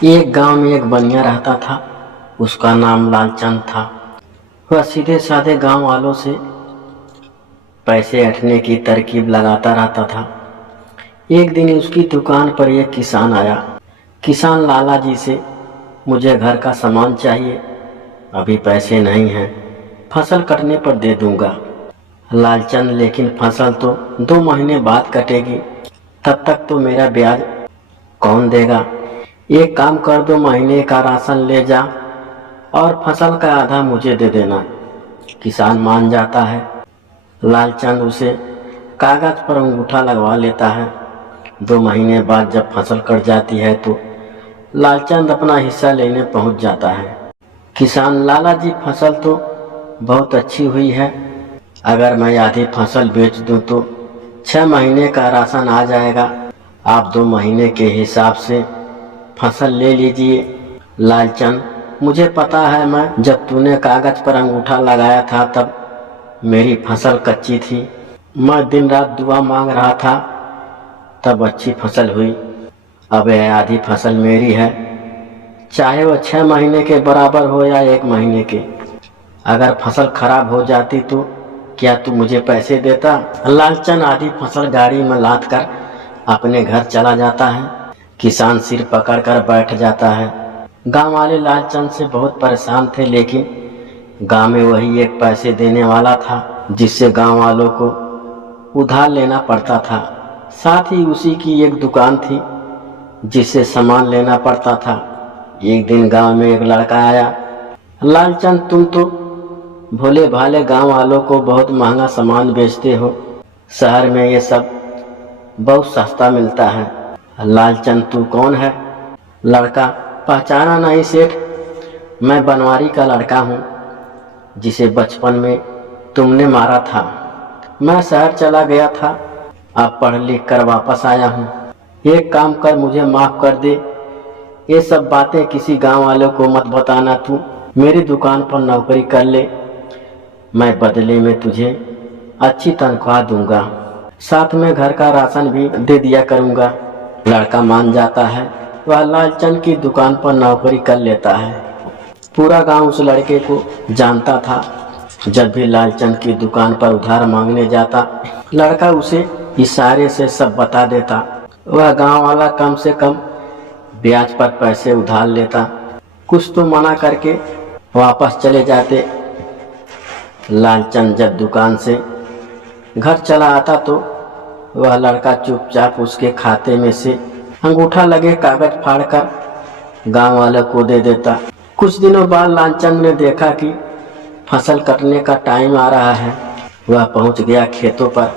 एक गांव में एक बनिया रहता था। उसका नाम लालचंद था। वह सीधे साधे गांव वालों से पैसे ऐंठने की तरकीब लगाता रहता था। एक दिन उसकी दुकान पर एक किसान आया। किसान लाला जी से, मुझे घर का सामान चाहिए, अभी पैसे नहीं हैं, फसल कटने पर दे दूंगा। लालचंद, लेकिन फसल तो 2 महीने बाद कटेगी, तब तक तो मेरा ब्याज कौन देगा? एक काम कर, 2 महीने का राशन ले जा और फसल का आधा मुझे दे देना। किसान मान जाता है। लालचंद उसे कागज पर अंगूठा लगवा लेता है। 2 महीने बाद जब फसल कट जाती है तो लालचंद अपना हिस्सा लेने पहुंच जाता है। किसान, लाला जी, फसल तो बहुत अच्छी हुई है, अगर मैं आधी फसल बेच दूं तो 6 महीने का राशन आ जाएगा। आप 2 महीने के हिसाब से फसल ले लीजिए। लालचंद, मुझे पता है, मैं जब तूने कागज पर अंगूठा लगाया था तब मेरी फसल कच्ची थी। मैं दिन रात दुआ मांग रहा था, तब अच्छी फसल हुई। अब यह आधी फसल मेरी है, चाहे वह 6 महीने के बराबर हो या 1 महीने के। अगर फसल खराब हो जाती तो क्या तू मुझे पैसे देता? लालचंद आधी फसल गाड़ी में लाद कर अपने घर चला जाता है। किसान सिर पकड़कर बैठ जाता है। गांव वाले लालचंद से बहुत परेशान थे, लेकिन गांव में वही एक पैसे देने वाला था जिससे गांव वालों को उधार लेना पड़ता था। साथ ही उसी की एक दुकान थी जिससे सामान लेना पड़ता था। एक दिन गांव में एक लड़का आया। लालचंद, तुम तो भोले भाले गांव वालों को बहुत महंगा सामान बेचते हो, शहर में ये सब बहुत सस्ता मिलता है। लालचंद, तू कौन है? लड़का, पहचाना नहीं सेठ, मैं बनवारी का लड़का हूँ जिसे बचपन में तुमने मारा था। मैं शहर चला गया था, अब पढ़ लिख कर वापस आया हूँ। एक काम कर, मुझे माफ कर दे। ये सब बातें किसी गांव वालों को मत बताना। तू मेरी दुकान पर नौकरी कर ले, मैं बदले में तुझे अच्छी तनख्वाह दूंगा, साथ में घर का राशन भी दे दिया करूंगा। लड़का मान जाता है। वह लालचंद की दुकान पर नौकरी कर लेता है। पूरा गांव उस लड़के को जानता था। जब भी लालचंद की दुकान पर उधार मांगने जाता, लड़का उसे इशारे से सब बता देता। वह गांव वाला कम से कम ब्याज पर पैसे उधार लेता। कुछ तो मना करके वापस चले जाते। लालचंद जब दुकान से घर चला आता तो वह लड़का चुपचाप उसके खाते में से अंगूठा लगे कागज फाड़कर गांव वालों को दे देता। कुछ दिनों बाद लालचंद ने देखा कि फसल कटने का टाइम आ रहा है। वह पहुंच गया खेतों पर।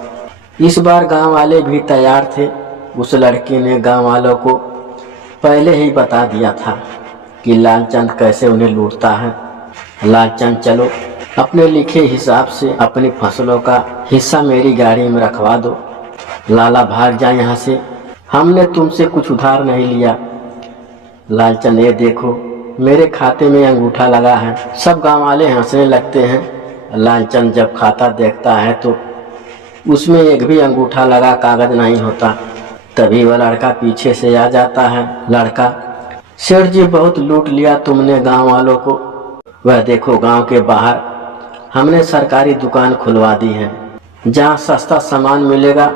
इस बार गांव वाले भी तैयार थे। उस लड़के ने गांव वालों को पहले ही बता दिया था कि लालचंद कैसे उन्हें लूटता है। लालचंद, चलो अपने लिखे हिसाब से अपनी फसलों का हिस्सा मेरी गाड़ी में रखवा दो। लाला, भाग जा यहाँ से, हमने तुमसे कुछ उधार नहीं लिया। लालचंद, ये देखो, मेरे खाते में अंगूठा लगा है। सब गांव वाले हंसने लगते हैं। लालचंद जब खाता देखता है तो उसमें एक भी अंगूठा लगा कागज नहीं होता। तभी वह लड़का पीछे से आ जाता है। लड़का, सेठ जी, बहुत लूट लिया तुमने गांव वालों को। वह देखो, गांव के बाहर हमने सरकारी दुकान खुलवा दी है जहां सस्ता सामान मिलेगा।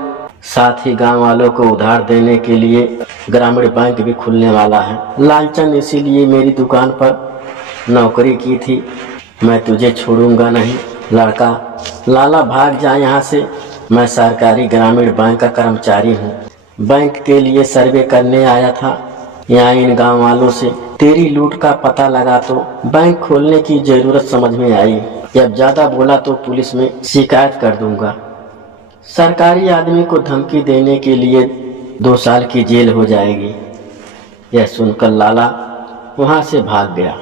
साथ ही गांव वालों को उधार देने के लिए ग्रामीण बैंक भी खुलने वाला है। लालचंद, इसीलिए मेरी दुकान पर नौकरी की थी, मैं तुझे छोड़ूंगा नहीं। लड़का, लाला, भाग जा यहाँ से, मैं सरकारी ग्रामीण बैंक का कर्मचारी हूँ। बैंक के लिए सर्वे करने आया था। यहाँ इन गांव वालों से तेरी लूट का पता लगा तो बैंक खोलने की जरूरत समझ में आई। जब ज्यादा बोला तो पुलिस में शिकायत कर दूंगा। सरकारी आदमी को धमकी देने के लिए 2 साल की जेल हो जाएगी। यह सुनकर लाला वहां से भाग गया।